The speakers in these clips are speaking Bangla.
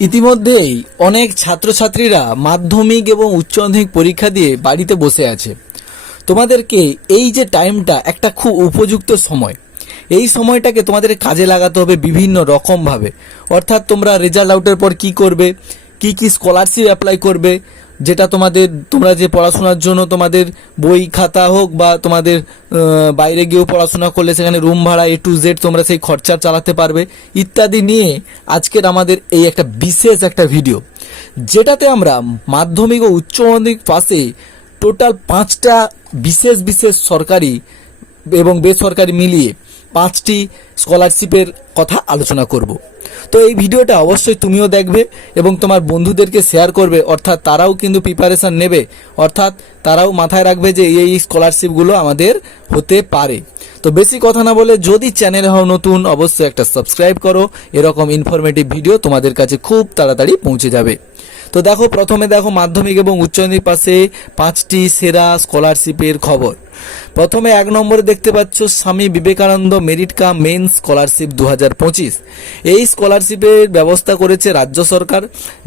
ইতিমধ্যেই অনেক ছাত্রছাত্রীরা মাধ্যমিক এবং উচ্চ মাধ্যমিক পরীক্ষা দিয়ে বাড়িতে বসে আছে। তোমাদেরকে এই যে টাইমটা একটা খুব উপযুক্ত সময়, এই সময়টাকে তোমাদের কাজে লাগাতে হবে বিভিন্ন রকমভাবে। অর্থাৎ তোমরা রেজাল্ট আউটের পর কি করবে, কি কি স্কলারশিপ অ্যাপ্লাই করবে, যেটা তোমরা যে পড়াশোনার জন্য তোমাদের বই খাতা হোক বা তোমাদের বাইরে গিয়েও পড়াশোনা করলে সেখানে রুম ভাড়া A to Z তোমরা সেই খরচা চালাতে পারবে ইত্যাদি নিয়ে আজকের আমাদের এই একটা বিশেষ একটা ভিডিও, যেটাতে আমরা মাধ্যমিক ও উচ্চ মাধ্যমিক পাশে টোটাল 5টা বিশেষ বিশেষ সরকারি এবং বেসরকারি মিলিয়ে 5টি স্কলারশিপের কথা আলোচনা করব। তো এই ভিডিওটা অবশ্যই তুমিও দেখবে এবং তোমার বন্ধুদেরকে শেয়ার করবে, অর্থাৎ তারাও কিন্তু প্রিপারেশান নেবে, অর্থাৎ তারাও মাথায় রাখবে যে এই স্কলারশিপগুলো আমাদের হতে পারে। তো বেশি কথা না বলে, যদি চ্যানেলে হও নতুন, অবশ্যই একটা সাবস্ক্রাইব করো, এরকম ইনফরমেটিভ ভিডিও তোমাদের কাছে খুব তাড়াতাড়ি পৌঁছে যাবে। তো প্রথমে দেখো মাধ্যমিক এবং উচ্চ মাধ্যমিক পাশে 5টি সেরা স্কলারশিপের খবর। প্রথমে 1 নম্বরে দেখতে পাচ্ছ Swami Vivekananda merit cum means scholarship 2025। এই স্কলারশিপের ব্যবস্থা করেছে রাজ্য সরকার।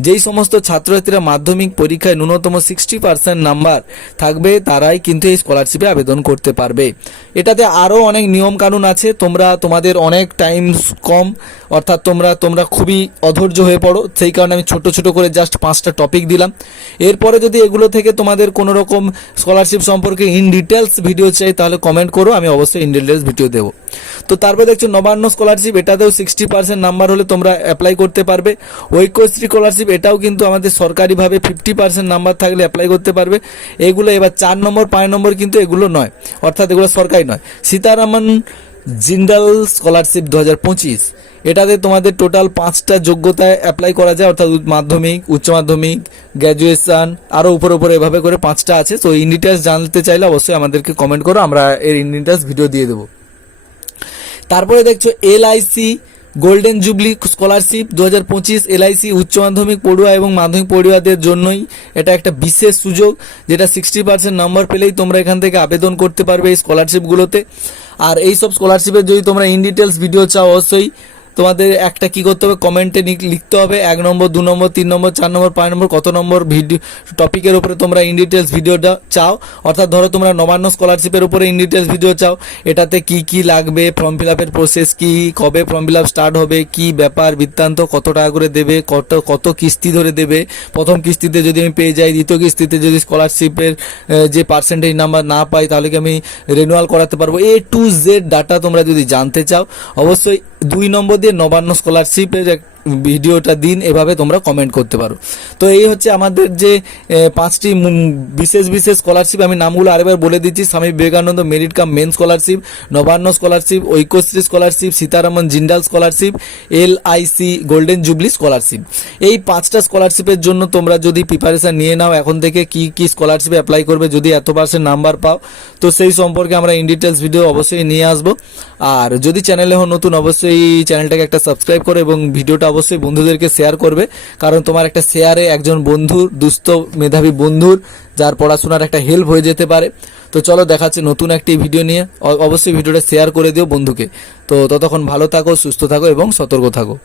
যেই সমস্ত ছাত্রছাত্রীরা মাধ্যমিক পরীক্ষায় ন্যূনতম 60% নাম্বার থাকবে তারাই কিন্তু এই স্কলারশিপে আবেদন করতে পারবে। এটাতে আরও অনেক নিয়ম কানুন আছে। তোমাদের অনেক টাইম কম, অর্থাৎ তোমরা খুবই অধৈর্য হয়ে পড়ো, সেই কারণে আমি ছোট ছোট করে জাস্ট 5টা টপিক দিলাম। এরপরে যদি এগুলো থেকে তোমাদের কোনো রকম স্কলারশিপ সম্পর্কে ইন ডিটেলস ভিডিও চাই তাহলে কমেন্ট করো, আমি অবশ্যই ইন ডিটেলস ভিডিও দেবো। তো তারপরে দেখছো নবান্ন স্কলারশিপ, এটাতেও 60% নাম্বার হলে তোমরা অ্যাপ্লাই করতে পারবে। ঐক্যশ্রী স্কলারশিপ, এটাও কিন্তু আমাদের সরকারিভাবে 50% নাম্বার থাকলে অ্যাপ্লাই করতে পারবে। এগুলো এবার 4 নম্বর 5 নম্বর কিন্তু এগুলো নয়, অর্থাৎ এগুলো সরকারি নয়। সীতারামন জিন্দাল স্কলারশিপ 2025, এটাতে তোমাদের টোটাল 5টা যোগ্যতায় অ্যাপ্লাই করা যায়, অর্থাৎ মাধ্যমিক, উচ্চ মাধ্যমিক, গ্র্যাজুয়েশন, আরও উপরে এভাবে করে 5টা আছে। তো ইন ডিটেলস জানতে চাইলে অবশ্যই আমাদেরকে কমেন্ট করো, আমরা এর ইন ডিটেলস ভিডিও দিয়ে দেবো। তারপরে দেখছো LIC golden jubilee scholarship 2025। LIC উচ্চ মাধ্যমিক পড়ুয়া এবং মাধ্যমিক পড়ুয়াদের জন্যই এটা একটা বিশেষ সুযোগ, যেটা 60% নাম্বার পেলেই তোমরা এখান থেকে আবেদন করতে পারবে এই স্কলারশিপগুলোতে। আর এই সব স্কলারশিপের যদি তোমরা ইন ডিটেলস ভিডিও চাও, অবশ্যই তোমাদের একটা কি করতে হবে, কমেন্টে লিখতে হবে 1 নম্বর 2 নম্বর 3 নম্বর 4 নম্বর 5 নম্বর কত নম্বর ভিডিও টপিকের উপরে তোমরা ইন ডিটেলস ভিডিওটা চাও। অর্থাৎ ধরো তোমরা নবান্ন স্কলারশিপের উপরে ইন ডিটেলস ভিডিও চাও, এটাতে কি কি লাগবে, ফর্ম ফিল আপের প্রসেস কি, কবে ফর্ম ফিল আপ স্টার্ট হবে, কি ব্যাপার বৃত্তান্ত, কত টাকা করে দেবে, কত কিস্তি ধরে দেবে, প্রথম কিস্তিতে যদি আমি পেয়ে যাই, দ্বিতীয় কিস্তিতে যদি স্কলারশিপের যে পার্সেন্টেজ নাম্বার না পাই তাহলে কি আমি রিনিউয়াল করাতে পারবো। A to Z ডাটা তোমরা যদি জানতে চাও, অবশ্যই 2 নম্বর দিয়ে নবান্ন স্কলারশিপের ভিডিওটা দিন, এভাবে তোমরা কমেন্ট করতে পারো। তো এই হচ্ছে আমাদের যে 5টি বিশেষ স্কলারশিপ, আমি নামগুলো আরেকবার বলে দিচ্ছি। Swami Vivekananda merit cum means scholarship, Nabanna scholarship, Aikyashree scholarship, Sitaraman Jindal scholarship, LIC golden jubilee scholarship. এই 5টা স্কলারশিপের জন্য তোমরা যদি প্রিপারেশন নিয়ে নাও এখন থেকে কি কি স্কলারশিপে অ্যাপ্লাই করবে, যদি এত % নাম্বার পাও, তো সেই সম্পর্কে আমরা ইন ডিটেলস ভিডিও অবশ্যই নিয়ে আসবো। আর যদি চ্যানেলে হো নতুন, অবশ্যই চ্যানেলটাকে একটা সাবস্ক্রাইব করে এবং ভিডিওটা অবশ্যই বন্ধুদেরকে শেয়ার করবে, কারণ তোমার একটা শেয়ারে একজন বন্ধুর, দুস্থ মেধাবী বন্ধুর যার পড়াশোনার একটা হেল্প হয়ে যেতে পারে। তো চলো দেখাচ্ছি নতুন একটি ভিডিও নিয়ে, অবশ্যই ভিডিওটা শেয়ার করে দিও বন্ধুকে। তো ততক্ষণ ভালো থাকো, সুস্থ থাকো এবং সতর্ক থাকো।